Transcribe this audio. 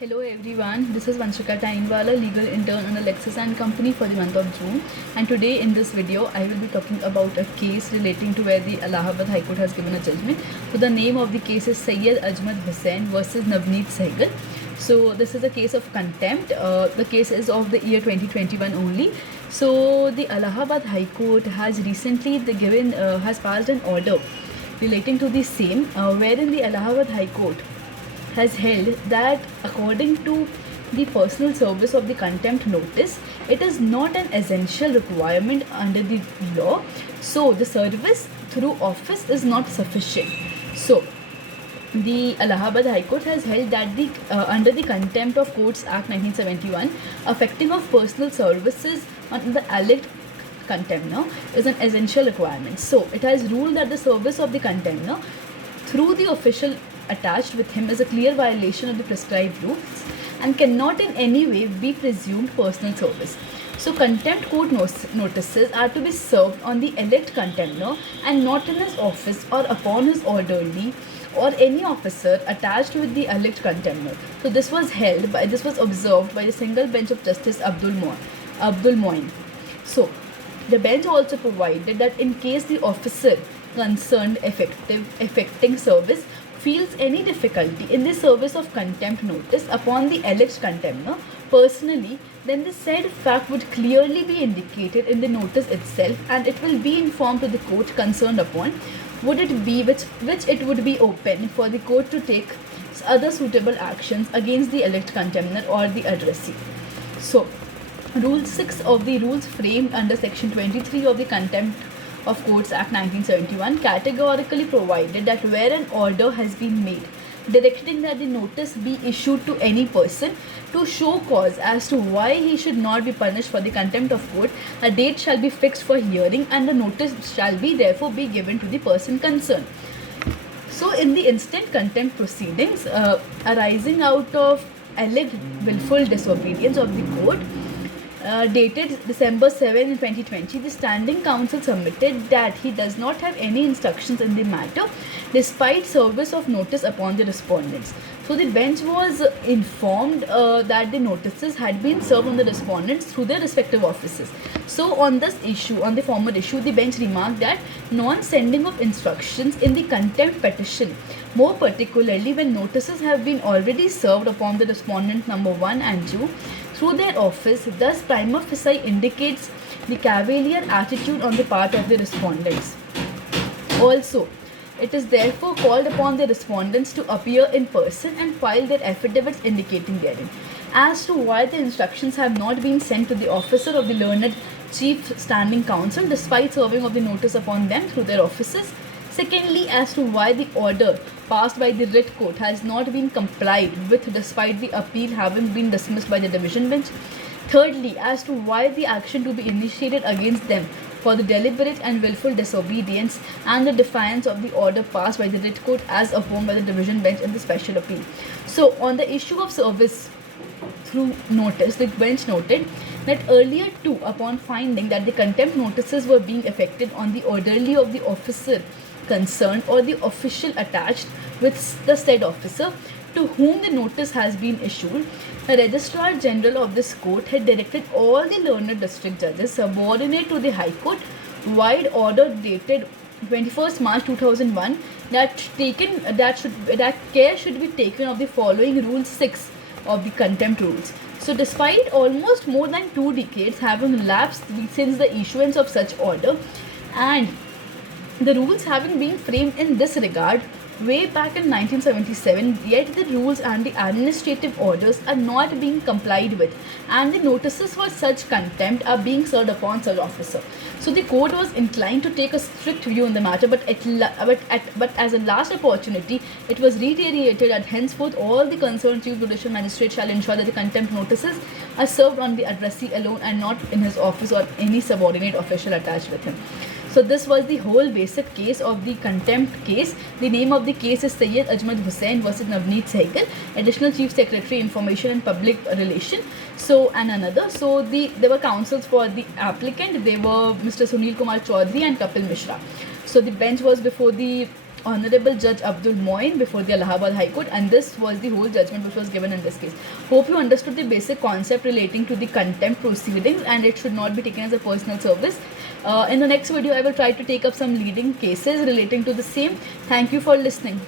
Hello everyone, this is Vanshika Tainwala, legal intern on the Lexus & Company for the month of June, and today in this video I will be talking about a case relating to where the Allahabad High Court has given a judgment. So the name of the case is Syed Ajmal Hussain versus Navneet Sehgal. So this is a case of contempt. The case is of the year 2021 only. So the Allahabad High Court has recently has passed an order relating to the same, wherein the Allahabad High Court has held that according to the personal service of the contempt notice, it is not an essential requirement under the law. So the service through office is not sufficient. So the Allahabad High Court has held that the under the Contempt of Courts Act 1971, affecting of personal services on the alleged contemner is an essential requirement. So it has ruled that the service of the contemner through the official attached with him is a clear violation of the prescribed rules and cannot in any way be presumed personal service. So contempt court notices are to be served on the elect contemner and not in his office or upon his orderly or any officer attached with the elect contemner. So this was observed by the single bench of Justice Abdul Moin. So the bench also provided that in case the officer concerned effecting service feels any difficulty in the service of contempt notice upon the alleged contemner personally, then the said fact would clearly be indicated in the notice itself and it will be informed to the court concerned upon which it would be open for the court to take other suitable actions against the alleged contemner or the addressee. So Rule 6 of the rules framed under Section 23 of the Contempt of Courts Act 1971 categorically provided that where an order has been made directing that the notice be issued to any person to show cause as to why he should not be punished for the contempt of court, a date shall be fixed for hearing and the notice shall be therefore be given to the person concerned. So in the instant contempt proceedings arising out of alleged willful disobedience of the court, dated December 7, 2020, the Standing Counsel submitted that he does not have any instructions in the matter despite service of notice upon the respondents. So the bench was informed that the notices had been served on the respondents through their respective offices. So on the former issue, the bench remarked that non-sending of instructions in the contempt petition, more particularly when notices have been already served upon the respondent number 1 and 2 through their office, thus prima facie indicates the cavalier attitude on the part of the respondents. Also, it is therefore called upon the respondents to appear in person and file their affidavits indicating therein as to why the instructions have not been sent to the officer of the learned Chief Standing Counsel despite serving of the notice upon them through their offices. Secondly, as to why the order passed by the writ court has not been complied with despite the appeal having been dismissed by the division bench. Thirdly, as to why the action to be initiated against them for the deliberate and willful disobedience and the defiance of the order passed by the writ court as affirmed by the division bench in the special appeal. So on the issue of service through notice, the bench noted that earlier too, upon finding that the contempt notices were being effected on the orderly of the officer concerned or the official attached with the said officer to whom the notice has been issued, the Registrar General of this court had directed all the learned district judges subordinate to the High Court wide order dated 21st March 2001 that care should be taken of the following Rule 6 of the contempt rules. So despite almost more than 2 decades having lapsed since the issuance of such order and the rules having been framed in this regard way back in 1977, yet the rules and the administrative orders are not being complied with and the notices for such contempt are being served upon such officer. So the court was inclined to take a strict view in the matter, but as a last opportunity, it was reiterated that henceforth all the concerned chief judicial magistrate shall ensure that the contempt notices are served on the addressee alone and not in his office or any subordinate official attached with him. So this was the whole basic case of the contempt case. The name of the case is Syed Ajmal Hussain versus Navneet Sehgal, Additional Chief Secretary Information and Public Relation. So there were counsels for the applicant. They were Mr. Sunil Kumar Chaudhary and Kapil Mishra. So the bench was before the Honorable Judge Abdul Moin before the Allahabad High Court, and this was the whole judgment which was given in this case. Hope you understood the basic concept relating to the contempt proceedings, and it should not be taken as a personal service. In the next video, I will try to take up some leading cases relating to the same. Thank you for listening.